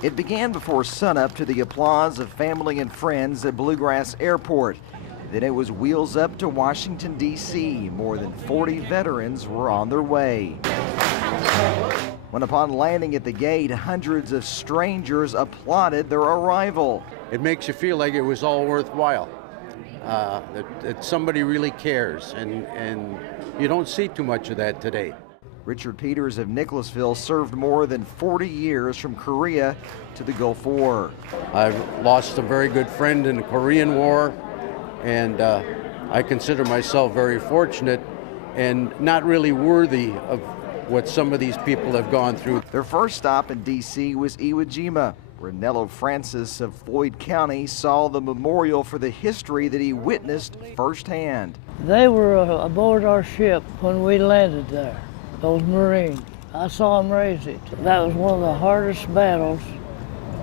It began before sunup to the applause of family and friends at Bluegrass Airport. Then it was wheels up to Washington, D.C. More than 40 veterans were on their way. When upon landing at the gate, hundreds of strangers applauded their arrival. It makes you feel like it was all worthwhile, that somebody really cares, and you don't see too much of that today. Richard Peters of Nicholasville served more than 40 years from Korea to the Gulf War. I've lost a very good friend in the Korean War, and I consider myself very fortunate and not really worthy of what some of these people have gone through. Their first stop in D.C. was Iwo Jima, where Nello Francis of Floyd County saw the memorial for the history that he witnessed firsthand. They were aboard our ship when we landed there, those Marines. I saw them raise it. That was one of the hardest battles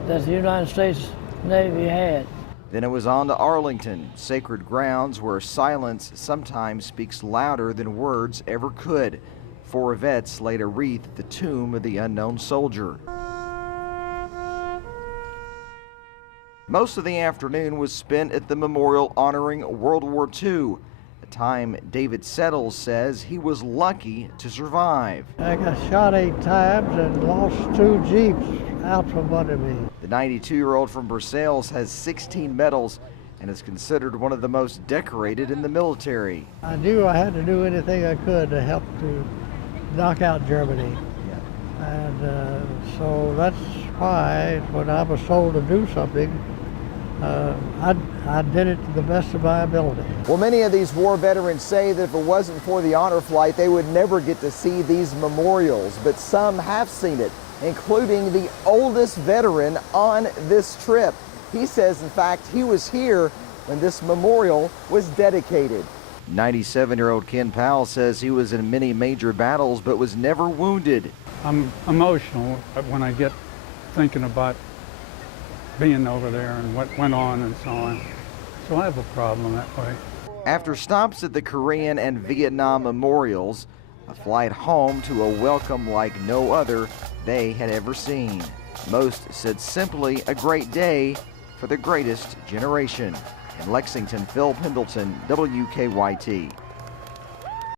that the United States Navy had. Then it was on to Arlington, sacred grounds where silence sometimes speaks louder than words ever could. 4 vets laid a wreath at the tomb of the unknown soldier. Most of the afternoon was spent at the memorial honoring World War II, a time David Settles says he was lucky to survive. I got shot 8 times and lost 2 Jeeps out from under me. The 92-year-old from Versailles has 16 medals and is considered one of the most decorated in the military. I knew I had to do anything I could to help to knock out Germany. And so that's why when I was told to do something, I did it to the best of my ability. Well, many of these war veterans say that if it wasn't for the honor flight, they would never get to see these memorials, but some have seen it, including the oldest veteran on this trip. He says, in fact, he was here when this memorial was dedicated. 97-year-old Ken Powell says he was in many major battles but was never wounded. I'm emotional when I get thinking about being over there and what went on and so on. So I have a problem that way. After stops at the Korean and Vietnam memorials, a flight home to a welcome like no other they had ever seen. Most said simply a great day for the greatest generation. In Lexington, Phil Pendleton, WKYT.